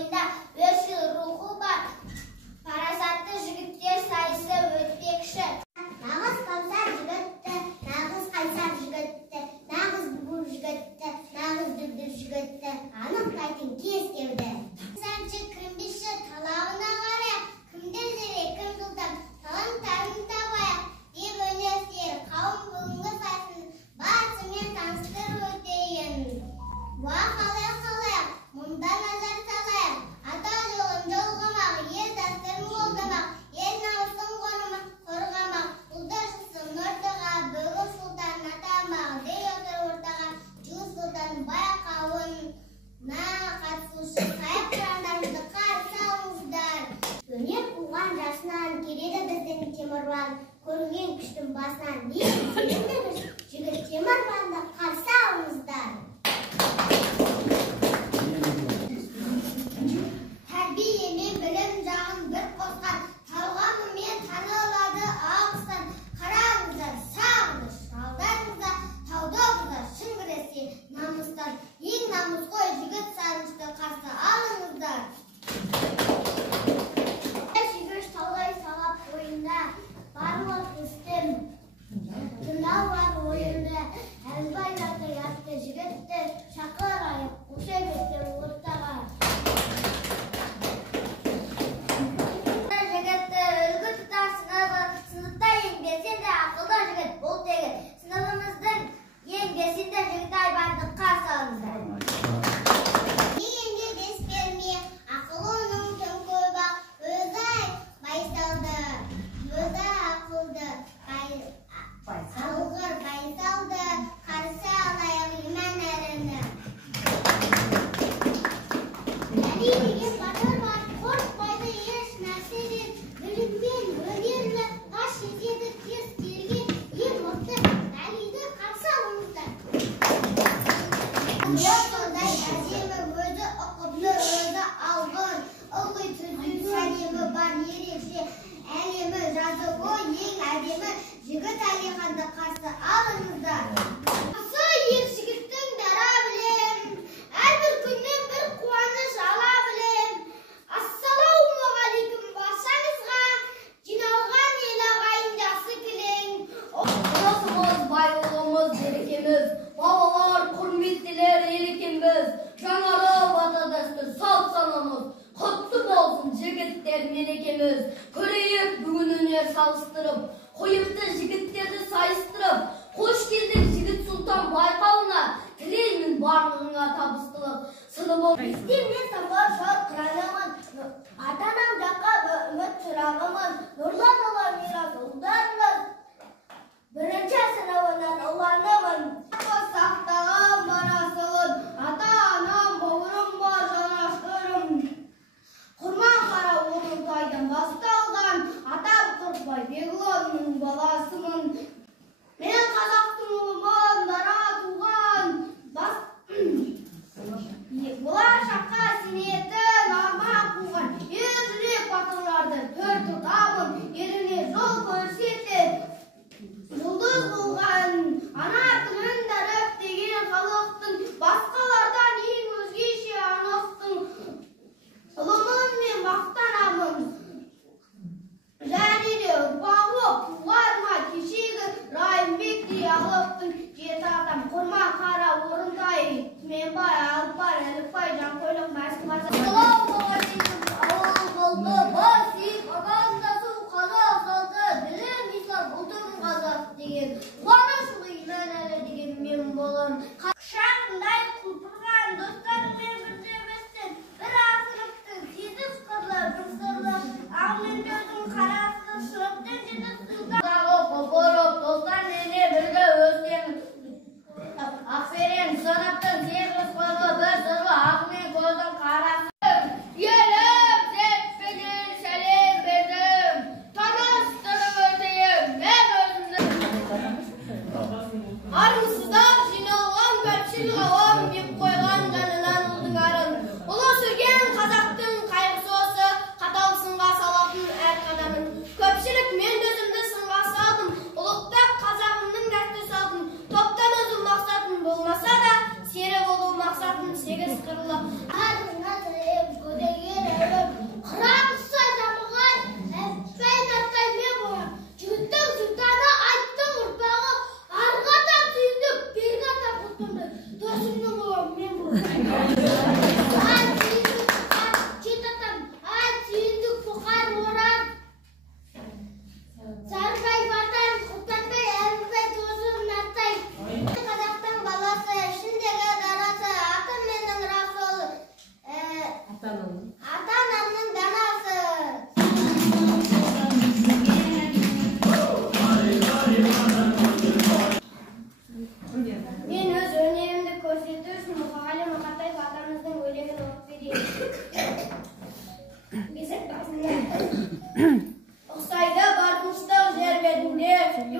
бойында өршіл рухы бар парасатты жігіттер сайысы өтпекші. Нағыз қамсар жігітті, нағыз қайсар жігітті, нағыз бұғыр жігітті, нағыз дүлдүл жігітті анықтайтын кез келді. Санчы кімбеші талағына қарай, кімдер зере, кім жылдам, таланттарын табайық деп өнерсер қауым бүгінгі сайысын барысымен таныстыр өтейін. Бұға қалайық, мұнда назар салайық, ата жолын жолғамақ, ел дәстүрін қолдамақ, ел намысын қорғамақ, ұлдашысын ортаға, бүгін сұлтан атамақ, дей отыр ортаға, жүз сұлтан байқауына қатысушы сайып құрандарымызды қарсы алыңыздар. Өнер қуған жасынан келеді біздің Темірбан, көрінген күштің басынан дейін сенімді жігіт Темірбанды қарсы алыңыздар. Тәрбие мен білім жағын бір қосқан, талғамымен танылады алғыстан. Қараңыздар, сағыныш, жалдарыңыздар, таудауыздар, шын күресте намыстан. Ең намыс қой жігіт сағынышты қарсы алыңыздар. Жігіт талай сағап бойында, барлық істім, тыңдау бар ойында. Әлбайлаты ятты жігітті, шақырайық, ұша кетті ортаға. Жігітті үлгі тұтар сыныпта ең белсенді ақылды жігіт бұл тегі. Сыныбымыздың ең белсенді жігіт Айбарды қарсы алыңыздар. Еңде дес берме, ақылы оның кім көбақ, өзі байсалды, өзі ақылды, алғыр байсалды, қарсы алайық иман әріні. Әли деген батыр бар, қорықпайды еш нәрседен, біліммен өнерлі, паш етеді кез келген, ең мықты Әлиді қарсы алыңыздар. Осындай әдемі, өзі ұқыпты, өзі алғыр, ылғи түзу сәлемі бар ерекше, әлемі жазығы ең әдемі жігіт Әлиханды қарсы алыңыздар. Осы ер жігіттің дара білем, әрбір күннен бір қуаныш ала білем. Ассалаумағалейкум баршаңызға, жиналған ел ағайындасы кілең. Отбасымыз, байлығымыз, берекеміз, бабалар, құрметтілер ерекеміз, жаңарып ата дәстүр, салт санамыз, құтты болсын жігіттер мерекеміз. Көрейік бүгін өнер салыстырып, қойыпты жігіттерді сайыстырып, қош келдік жігіт сұлтан байқауына, тілеймін барлығыңа табыстылық. Сыныбым Естемнен сапар шар қыранамын, атанам жаққа үміт шырағымын, нұрлануға мирас ұлдарымыз, бірінші сыныбынан ұланымын. Сақтаған барасылын, ата-анам бауырым бар жанашырым. Құрман қара Орынтайдан басталған, атам Қырықбай Беглонның баласымын. Мен қазақтың ұлымын, дара туған, болашаққа сенетін арман қуған, ер жүрек батырларды төр тұтамын, еліне жол көрсетемін.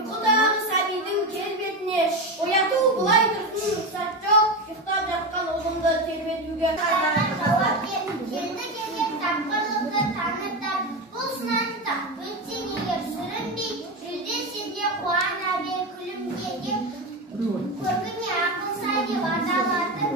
Ұйқыдағы сәбидің келбетіне ояту бұлай тұрсын рұқсат жоқ. Ұйықтап жатқан ұлымды тербетуге. Жауап беріп келді керек тапқырлықты танытар. Бұл сынақта өтсең егер сүрінбей, жүлдесе де қуана бер күлімде деп. Көргіне ақыл сай деп аталады.